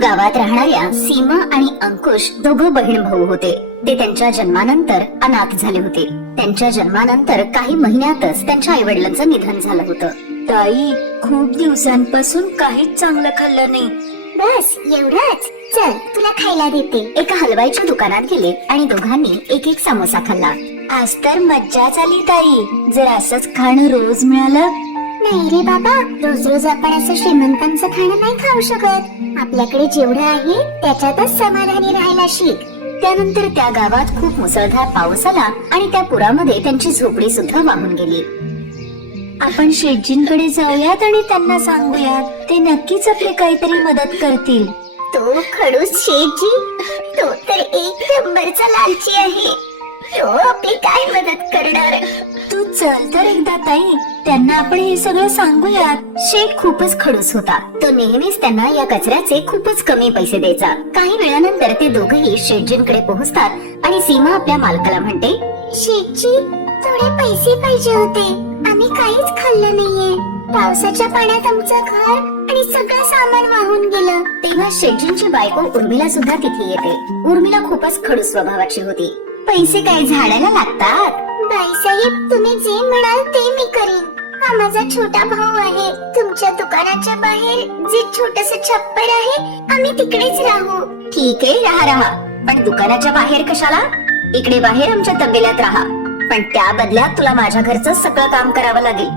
गावात राहणाऱ्या सीमा आणि अंकुश दोघं बहीण भाऊ होते. ते त्यांच्या जन्मानंतर अनाथ झाले होते. त्यांच्या जन्मानंतर काही महिन्यातच त्यांच्या आई वडिलांचं निधन झालं होतं. ताई, खूप दिवसांपासून काहीच चांगलं खाल्लं नाही. बस एवढंच? चल तुला खायला देते. एका हलवाईच्या दुकानात गेले आणि दोघांनी एक एक समोसा खाल्ला. आज तर मज्जाच आली ताई. जर असंच खाणं रोज मिळालं. नाही रे बाबा, रोज रोज आपण असं श्रीमंतांचं खाणं नाही खाऊ शकत. आपल्याकडे जेवढं आहे त्याच्यातच समाधानी राहायला शिक. त्यानंतर त्या गावात खूप मुसळधार पाऊस आला आणि त्या पुरामध्ये त्यांची झोपडी सुद्धा वाहून गेली. आपण शेटजींकडे जाऊयात आणि त्यांना सांगूयात. ते नक्कीच आपली काहीतरी मदत करतील. तो खडूस शेठजी, तो तर एक नंबरचा लालची आहे. तो आपली काय मदत करणार? तू चल तर एकदा ताई, त्यांना आपण हे सगळं सांगूयात. शेठ खूपच खडूस होता. तो नेहमीच त्यांना या कचऱ्याचे खूपच कमी पैसे द्यायचा. काही वेळानंतर ते दोघेही शेठजींकडे पोहोचतात आणि सीमा आपल्या मालकाला म्हणते, शेठजी, थोडे पैसे पाहिजे होते. आम्ही काहीच खाल्लं नाहीये. पावसाच्या पाण्यात आमचं घर आणि सगळं सामान वाहून गेलं. तेव्हा शेठजींची बायको उर्मिला सुद्धा तिथे येते. उर्मिला खूपच खडूस स्वभावाची होती. पैसे काय झाडाला लागतात? बाईसाहेब, तुम्ही जे म्हणाल ते मी करीन. हा माझा छोटा भाऊ आहे. तुमच्या दुकानाच्या बाहेर जे छोटस छप्पर आहे, आम्ही तिकडेच राहू. ठीक आहे, राहा. पण दुकानाच्या बाहेर कशाला? इकडे बाहेर आमच्या तबेल्यात राहा. पण त्या बदल्यात तुला माझ्या घरचं सगळं काम करावं लागेल.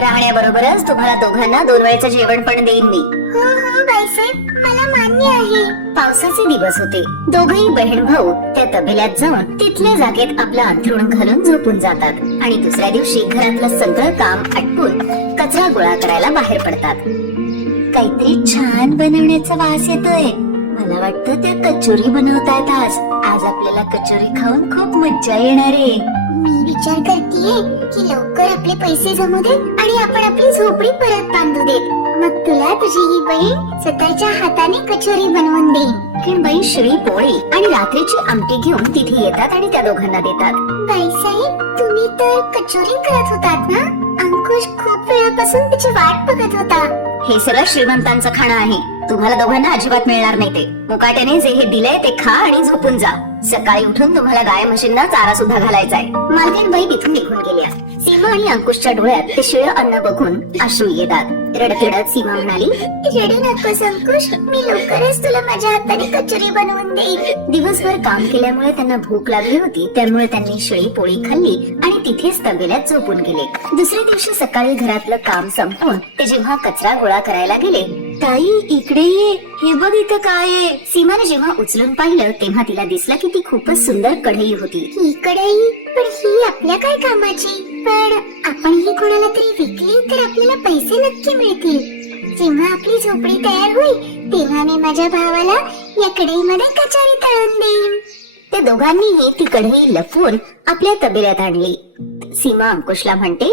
राहण्याबरोबरच तुम्हाला दोघांना 2 वेळचं जेवण पण देईन मी. हो हो बाईसाहेब, मला मान्य आहे. पावसाचे दिवस होते. दोघही बहीण भाऊ त्या तबेल्यात जाऊन तिथल्या जागेत आपलं अंथरुण घालून झोपून जातात आणि दुसऱ्या दिवशी घरातलं सगळं काम आटपून कचरा गोळा करायला बाहेर पडतात. काहीतरी छान बनवण्याचा वास येतोय. मला वाटतं त्या कचोरी बनवतायत आज. आज आपल्याला कचोरी खाऊन खूप मज्जा येणार आहे. मी विचार करतेय की लवकर आपले पैसे जमू दे आणि आपण आपली झोपडी परत बांधू देत. मग तुला तुझी ही बहीण स्वतःच्या हाताने कचोरी बनवून देईन. किंबाई शिळी पोळी आणि रात्रीची आमटी घेऊन तिथे येतात आणि त्या दोघांना देतात. बाईसाहेब, तुम्ही तर कचोरी करत होतात ना? अंकुश खूप वेळापासून त्याची वाट बघत होता. हे सगळं श्रीमंतांचं खाणं आहे. तुम्हाला दोघांना अजिबात मिळणार नाही ते. मुकाट्याने जे हे दिलंय ते खा आणि झोपून जा. सकाळी उठून तुम्हाला गाय म्हशींना चारा सुद्धा घालायचाय. मालकीणबाई तिथून निघून गेल्या. सीमा आणि अंकुशच्या डोळ्यात ते शिळं अन्न बघून अश्रू येतात. रडत रडत सीमा म्हणाली, रडू नकोस अंकुश, मी लवकरच तुला माझ्या हाताने कचोरी बनवून देईन. दिवसभर काम केल्यामुळे त्यांना भूक लागली होती. त्यामुळे त्यांनी शिळी पोळी खाल्ली आणि तिथेच तबेल्यात झोपून गेले. दुसऱ्या दिवशी सकाळी घरातलं काम संपवून ते जेव्हा कचरा गोळा करायला गेले, ताई, इकडे ये. हे बघ इथं काय आहे. सीमाने जेव्हा उचलून पाहिलं तेव्हा तिला दिसलं की ती खूपच सुंदर कढई होती. ही कढई? पण ही आपल्या काय कामाची? पण आपण ही कोणाला तरी विकली तर आपल्याला पैसे नक्की मिळतील. जेव्हा आपली झोपडी तयार होईल तेव्हा मी माझ्या भावाला या कढईमध्ये कचोरी तळून देईन. त्या दोघांनीही ती कढई लपवून आपल्या तबेल्यात आणली. सीमा अंकुशला म्हणते,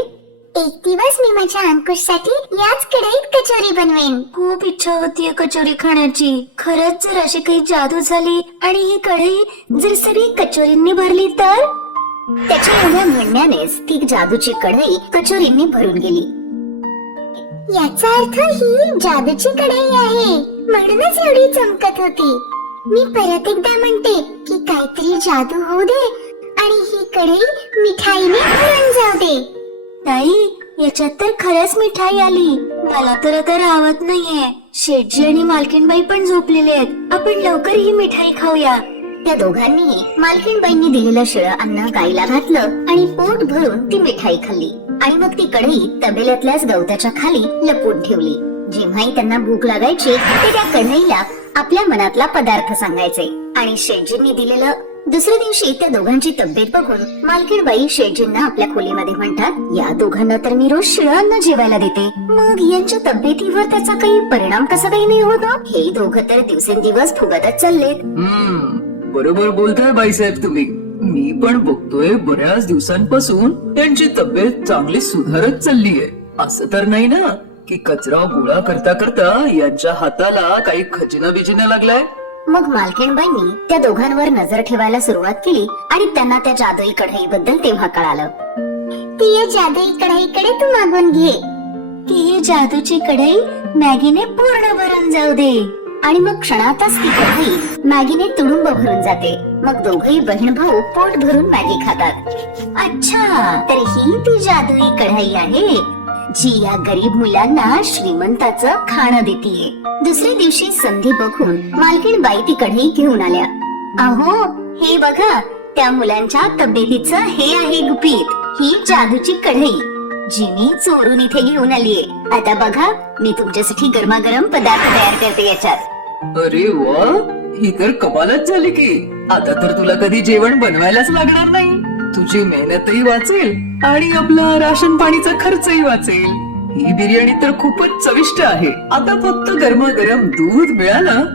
एक दिवस मी माझ्या अंकुशसाठी याच कढईत कचोरी बनवेन. खूप इच्छा होतीये कचोरी खाण्याची. खरंच जर अशी काही जादू झाली आणि ही कढई जर सगळी कचोरींनी भरली तर? त्याच्या एवढ्या म्हणण्यानेच ती जादूची कढई कचोरींनी भरून गेली. याचा अर्थ ही जादूची कढई आहे, म्हणूनच एवढी चमकत होती. मी परत एकदा म्हणते की काहीतरी जादू होऊ दे आणि ही कढई मिठाईने भरून जाऊ दे. ताई, याच्यात तर खरंच मिठाई आली. मला तर आता राहत नाहीये. शेठजी आणि मालकीणबाई पण झोपलेले आहेत. आपण लवकर ही मिठाई खाऊया. त्या दोघांनीही मालकीणबाईंनी दिलेलं शिळं अन्न गाईला घातलं आणि पोट भरून ती मिठाई खाल्ली आणि मग ती कढई तबेल्यातल्याच गवताच्या खाली लपवून ठेवली. जेव्हाही त्यांना भूक लागायची ते त्या कढईला आपल्या मनातला पदार्थ सांगायचे आणि शेठजींनी दिलेलं. दुसऱ्या दिवशी त्या दोघांची तब्येत बघून मालकीणबाई शेठजींना आपल्या खोलीमध्ये म्हणतात, या दोघांना तर मी रोज शिळं अन्न जेवायला देते, मग यांच्या तब्येतीवर त्याचा काही परिणाम कसा काही नाही होत? हे दोघं तर दिवसेंदिवस फुगतच चाललेत. बरोबर बोलताय बाईसाहेब तुम्ही. मी पण बघतोय बऱ्याच दिवसांपासून त्यांची तब्येत चांगली सुधारत चाललीये. असं तर नाही ना की कचरा गोळा करता करता यांच्या हाताला काही खजिना बिजिना लागलाय? मग मालकीणबाईंनी त्या दोघांवर नजर ठेवायला सुरुवात केली आणि त्यांना त्या जादुई कढईबद्दल तेव्हा कळालं. ती या जादुई कढईकडे तू मागून घे. ती ही जादूची कढई मॅगीने पूर्ण भरून जाऊ दे. आणि मग क्षणातच ती कढई मॅगीने तुडुंब भरून जाते. मग दोघही बहीण भाऊ पोट भरून मॅगी खातात. अच्छा, तर ही ती जादुई कढई आहे जी या गरीब मुलांना श्रीमंताचं खाणं देतीये. दुसऱ्या दिवशी संधी बघून मालकीण बाई ती कढई घेऊन आल्या. अहो, हे बघा, त्या मुलांच्या तब्येतीचं हे आहे गुपित. ही जादूची कढई जी मी चोरून इथे घेऊन आलीये. आता बघा, मी तुमच्यासाठी गरमागरम पदार्थ तयार करते याच्यात. अरे वा, ही तर कमालच झाली की. आता तर तुला कधी जेवण बनवायलाच लागणार नाही. तुझी मेहनतही वाचेल आणि आपला राशन पाणीचा खर्चही वाचेल. ही बिर्याणी तर खूपच चविष्ट आहे. आता फक्त गरमागरम दूध मिळालं.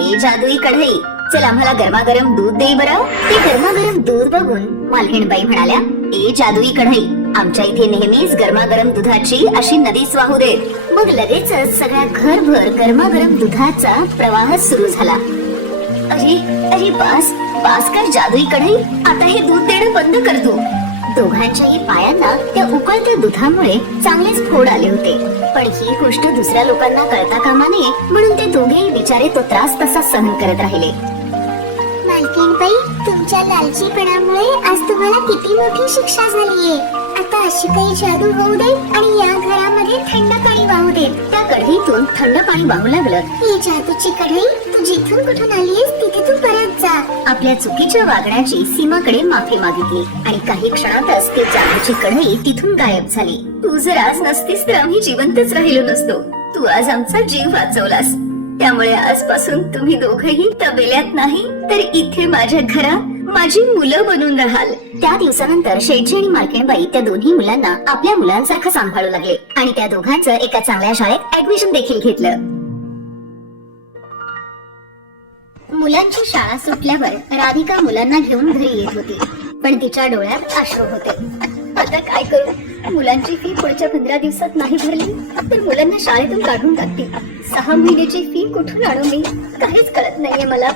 ए जादुई कढई, चल आम्हाला गरमागरम दूध दे बरं. ते गरमागरम दूध बघून मालकीणबाई म्हणाल्या, ए जादुई कढई, आमच्या इथे नेहमीच गरमागरम दुधाची अशी नदीच वाहू दे. मग लगेचच सगळ्या घरभर गरमागरम दुधाचा प्रवाह सुरू झाला. अरे अरे, बास बास कर जादुई कढई, आता हे दूध देणं बंद कर तू. दोघांच्याही पायांना त्या उकळत्या दुधामुळे चांगलेच फोड आले होते. पण ही गोष्ट दुसऱ्या लोकांना कळता कामा नये म्हणून ते दोघेही बिचारे तो त्रास तसा सहन करत राहिले. मालकीणबाई, तुमच्या लालचीपणामुळे आज तुम्हाला किती मोठी शिक्षा झालीये. आता अशी काही जादू होऊ दे आणि या घरामध्ये थंड पाणी वाहू दे. त्या कढईतून थंड पाणी वाहू लागलं. ही जादूची कढई, तू जिथून कुठून आलीयस तिथे तू परत जा. आपल्या चुकीच्या वागण्याची सीमाकडे माफी मागितली आणि काही क्षणातच ती जादूची कढई तिथून गायब झाली. तू जर आज नसतीस तर आम्ही जिवंतच राहिलो नसतो. तू आज आमचा जीव वाचवलास. त्यामुळे आजपासून तुम्ही दोघेही तबेल्यात नाही तर इथे माझ्या घरात माझी मुलं बनून राहाल. त्या दिवसानंतर शेठजी आणि मालकीणबाई त्या दोन्ही मुलांना आपल्या मुलांसारखं सांभाळू लागले आणि त्या दोघांचं एका चांगल्या शाळेत ऍडमिशन देखील घेतलं. मुलांची शाळा सुटल्यावर राधिका मुलांना घेऊन घरी येत होती, पण तिच्या डोळ्यात अश्रू होते. आता काय करू? मुलांची फी पुढच्या 15 दिवसात नाही भरली तर मुलांना शाळेतून काढून टाकतील. 6 महिन्याची फी कुठून आणू मी? काहीच कळत नाहीये मला.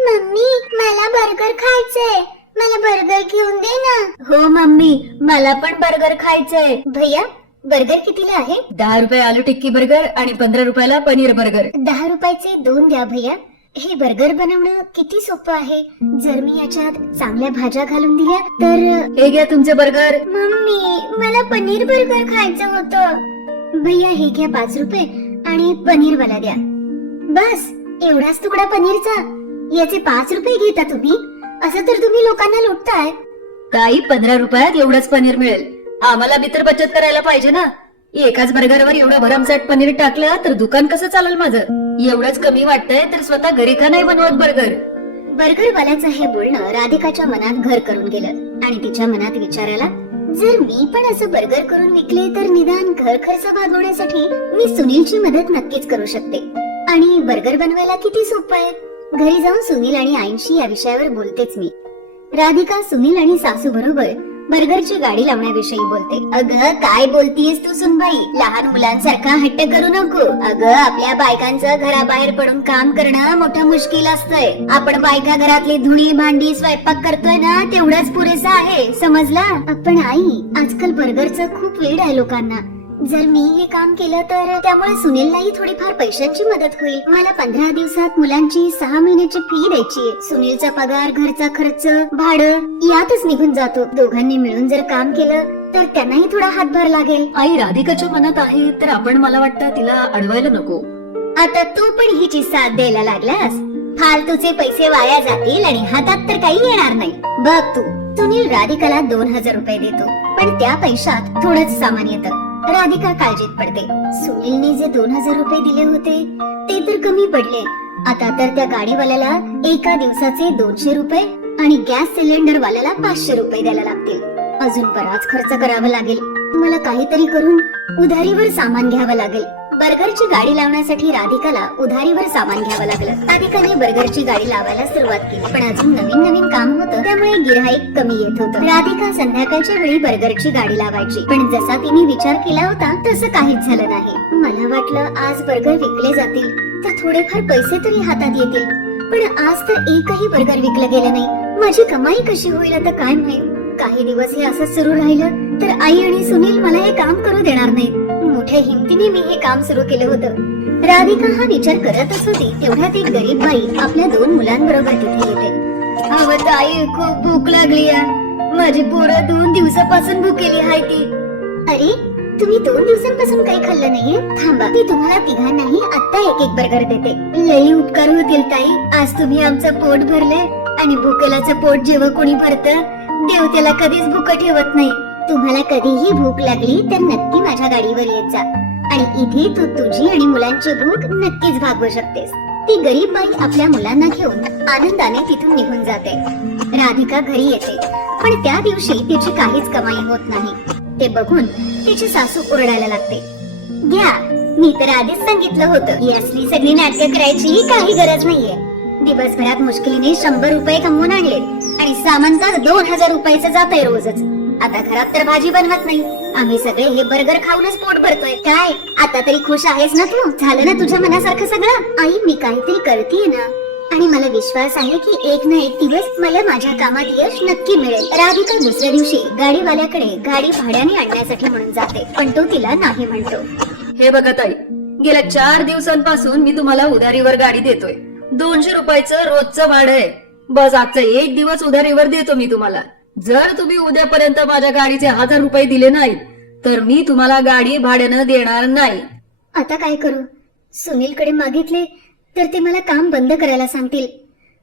मम्मी, मला बर्गर खायचंय. मला बर्गर घेऊन दे ना. हो मम्मी, मला पण बर्गर खायचंय. भैया, बर्गर कितीला आहे? 10 रुपये आलू टिक्की बर्गर आणि 15 रुपयाला पनीर बर्गर. 10 रुपयाचे 2 द्या भैया. हे बर्गर बनवणं किती सोपं आहे. जर मी याच्यात चांगल्या भाज्या घालून दिल्या तर. हे घ्या तुमचे बर्गर. मम्मी, मला पनीर बर्गर खायचं होतं. भैया, हे घ्या 5 रुपये आणि पनीर वाला द्या. बस एवढाच तुकडा पनीरचा. याचे 5 रुपये घेता तुम्ही? असं तर तुम्ही लोकांना लुटताय. काही 15 रुपयात एवढंच पनीर मिळेल. आम्हाला बी तर बचत करायला पाहिजे ना. एकाच बर्गरवर एवढं भरमसाठ पनीर टाकलं तर दुकान कसं चालेल माझं? एवढंच कमी वाटतंय तर स्वतः घरी का नाही बनवत बर्गर? बर्गर वाल्याचं हे बोलणं राधिकाच्या मनात घर करून गेलं आणि तिच्या मनात विचार आला, जर मी पण असं बर्गर करून विकले तर निदान घर खर्च भागवण्यासाठी मी सुनीलची मदत नक्कीच करू शकते. आणि बर्गर बनवायला किती सोपं आहे. घरी जाऊन सुनील आणि आईंशी या विषयावर बोलतेच मी. राधिका सुनील आणि सासू बरोबर बर्गरची गाडी लावण्याविषयी बोलते. अगं, काय बोलतीयस तू सुनबाई? लहान मुलांसारखा हट्ट करू नको. अगं, आपल्या बायकांचं घराबाहेर पडून काम करणं मोठं मुश्किल असतंय. आपण बायका घरातली धुणी भांडी स्वयंपाक करतोय ना, तेवढंच पुरेसं आहे, समजला? पण आई, आजकाल बर्गरचं खूप वेड आहे लोकांना. जर मी हे काम केलं तर त्यामुळे सुनीललाही थोडीफार पैशांची मदत होईल. मला 15 दिवसात मुलांची 6 महिन्याची फी द्यायची. सुनीलचा पगार, घरचा खर्च, भाडं यातच निघून जातो. दोघांनी मिळून जर काम केलं तर त्यांनाही थोडा हातभार लागेल. आई राधिकाच्या मनात आहे तर आपण, मला वाटतं, तिला अडवायला नको. आता तू पण हिची साथ द्यायला लागलास. फालतूचे पैसे वाया जातील आणि हातात तर काही येणार नाही. बघ तू. सुनील राधिकाला 2000 रुपये देतो, पण त्या पैशात थोडंच सामान येतं. राधिका काळजीत पडते. सुनीलने जे 2000 रुपये दिले होते ते तर कमी पडले. आता तर त्या गाडीवाल्याला एका दिवसाचे 200 रुपये आणि गॅस सिलेंडर वाल्याला 500 रुपये द्यायला लागतील. अजून बराच खर्च करावा लागेल. मला काहीतरी करून उधारीवर सामान घ्यावं लागेल. बर्गरची गाडी लावण्यासाठी राधिकाला उधारीवर सामान घ्यावं लागलं. राधिकाने बर्गरची गाडी लावायला सुरुवात केली, पण अजून नवीन नवीन काम होतं, त्यामुळे गिऱ्हाईक कमी येत होतं. राधिका संध्याकाळच्या वेळी बर्गरची गाडी लावायची, पण जसा तिने विचार केला होता तसं काहीच झालं नाही. मला वाटलं आज बर्गर विकले जातील तर थोडेफार पैसे तरी हातात येतील, पण आज तर एकही बर्गर विकलं गेलं नाही. माझी कमाई कशी होईल आता काय माहित. काही दिवस हे असं सुरू राहिलं तर आई आणि सुनील मला हे काम करू देणार नाहीत. मोठ्या हिमतीने मी हे काम सुरू केलं होतं. राधिका हा विचार करतच होती तेवढ्यात एक गरीब बाई आपल्या 2 मुलांबरोबर तिथे येते. अव ताई, खूप भूक लागली आहे. माझी पोरं 2 दिवसापासून भुकेली आहे ती. अरे तुम्ही 2 दिवसांपासून काही खाल्लं नाहीये? थांबा, मी तुम्हाला तिघांनाही आता एक बर्गर देते. लई उपकार होतील ताई. आज तुम्ही आमचं पोट भरले आणि भुकेलाचं पोट जेव्हा कोणी भरतं देव त्याला कधीच भूक ठेवत नाही. तुम्हाला कधीही भूक लागली तर नक्की माझ्या गाडीवर येत जा आणि इथे तू तुझी आणि मुलांची भूक नक्कीच भागवू शकतेस. ती गरीब बाई आपल्या मुलांना घेऊन आनंदाने तिथून निघून जाते. राधिका घरी येते, पण त्या दिवशी तिची काहीच कमाई होत नाही. ते बघून तिची सासू ओरडायला लागते. घ्या, मी तर आधीच सांगितलं होतं की असली सगळी नाटकं करायची काही गरज नाहीये. दिवसभरात मुश्किलीने 100 रुपये कमवून आणले आणि सामान तर 2000 रुपयाचं जात आहे रोजच. आता घरात तर भाजी बनवत नाही. आम्ही सगळे हे बर्गर खाऊनच पोट भरतोय. काय आता तरी खुश आहेस ना तू? झालं ना तुझ्या मनासारखं सगळं? आई, मी काहीतरी करतेय ना आणि मला विश्वास आहे की एक ना एक दिवस मला माझ्या कामात यश नक्की मिळेल. राधिका दुसऱ्या दिवशी गाडीवाल्याकडे गाडी भाड्याने आणण्यासाठी म्हणून जाते, पण तो तिला नाही म्हणतो. हे बघा ताई, गेल्या 4 दिवसांपासून मी तुम्हाला उधारीवर गाडी देतोय. 200 रुपयाचं रोजचं भाडं आहे. बस आजचा 1 दिवस उधारीवर देतो मी तुम्हाला. जर तुम्ही उद्यापर्यंत माझ्या गाडीचे 1000 रुपये दिले नाहीत तर मी तुम्हाला गाडी भाड्यानं देणार नाही. आता काय करू? सुनीलकडे मागितले तर ते मला काम बंद करायला सांगतील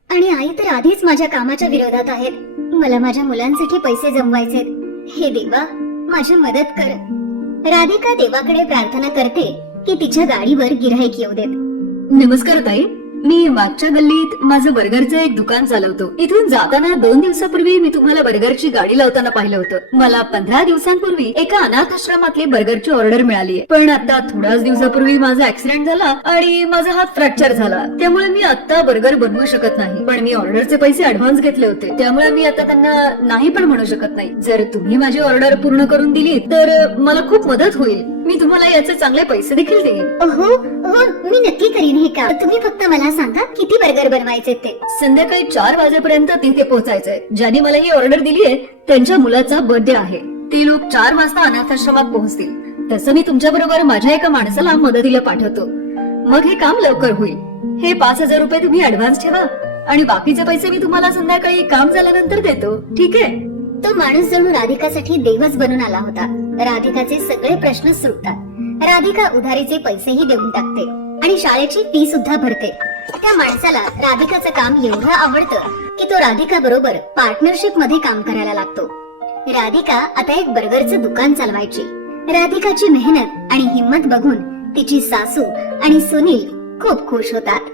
आणि आई तर आधीच माझ्या कामाच्या विरोधात आहेत. मला माझ्या मुलांसाठी पैसे जमवायचे. हे देवा, माझी मदत कर. राधिका देवाकडे प्रार्थना करते की तिच्या गाडीवर गिऱ्हाईक येऊ देत. नमस्कार ताई, मी मागच्या गल्लीत माझं बर्गरचं एक दुकान चालवतो. इथून जाताना 2 दिवसापूर्वी मी तुम्हाला बर्गरची गाडी लावताना पाहिलं होतं. मला 15 दिवसांपूर्वी एका अनाथ आश्रमातली बर्गरची ऑर्डर मिळाली, पण आता थोड्याच दिवसापूर्वी माझा ऍक्सिडेंट झाला आणि माझा हात फ्रॅक्चर झाला. त्यामुळे मी आता बर्गर बनवू शकत नाही. पण मी ऑर्डरचे पैसे ऍडव्हान्स घेतले होते, त्यामुळे मी आता त्यांना नाही पण म्हणू शकत नाही. जर तुम्ही माझी ऑर्डर पूर्ण करून दिली तर मला खूप मदत होईल. मी तुम्हाला याचे चांगले पैसे देखील देईन. हो हो, मी नक्की करीन हे काम. तुम्ही फक्त मला सांगा किती बर्गर बनवायचे ते. संध्याकाळी 4 वाजेपर्यंत तिथे पोहोचायचंय. ज्यांनी मला ही ऑर्डर दिली आहे त्यांच्या मुलाचा बर्थडे आहे. ते लोक 4 वाजता अनाथाश्रमात पोहोचतील. तसं मी तुमच्या बरोबर माझ्या एका माणसाला मदतीला पाठवतो. मग हे काम लवकर होईल. हे 5000 रुपये तुम्ही ऍडव्हान्स ठेवा आणि बाकीचे पैसे मी तुम्हाला संध्याकाळी काम झाल्यानंतर देतो. ठीक आहे? तो माणूस जणू राधिकासाठी देवच बनून आला होता. राधिकाचे सगळे प्रश्न सुटतात. राधिका उधारीचे पैसेही देऊन टाकते आणि शाळेची फी सुद्धा भरते. त्या माणसाला राधिकाचं काम एवढं आवडतं की तो राधिका बरोबर पार्टनरशिप मध्ये काम करायला लागतो. राधिका आता एक बर्गरचं दुकान चालवायची. राधिकाची मेहनत आणि हिंमत बघून तिची सासू आणि सुनील खूप खुश होतात.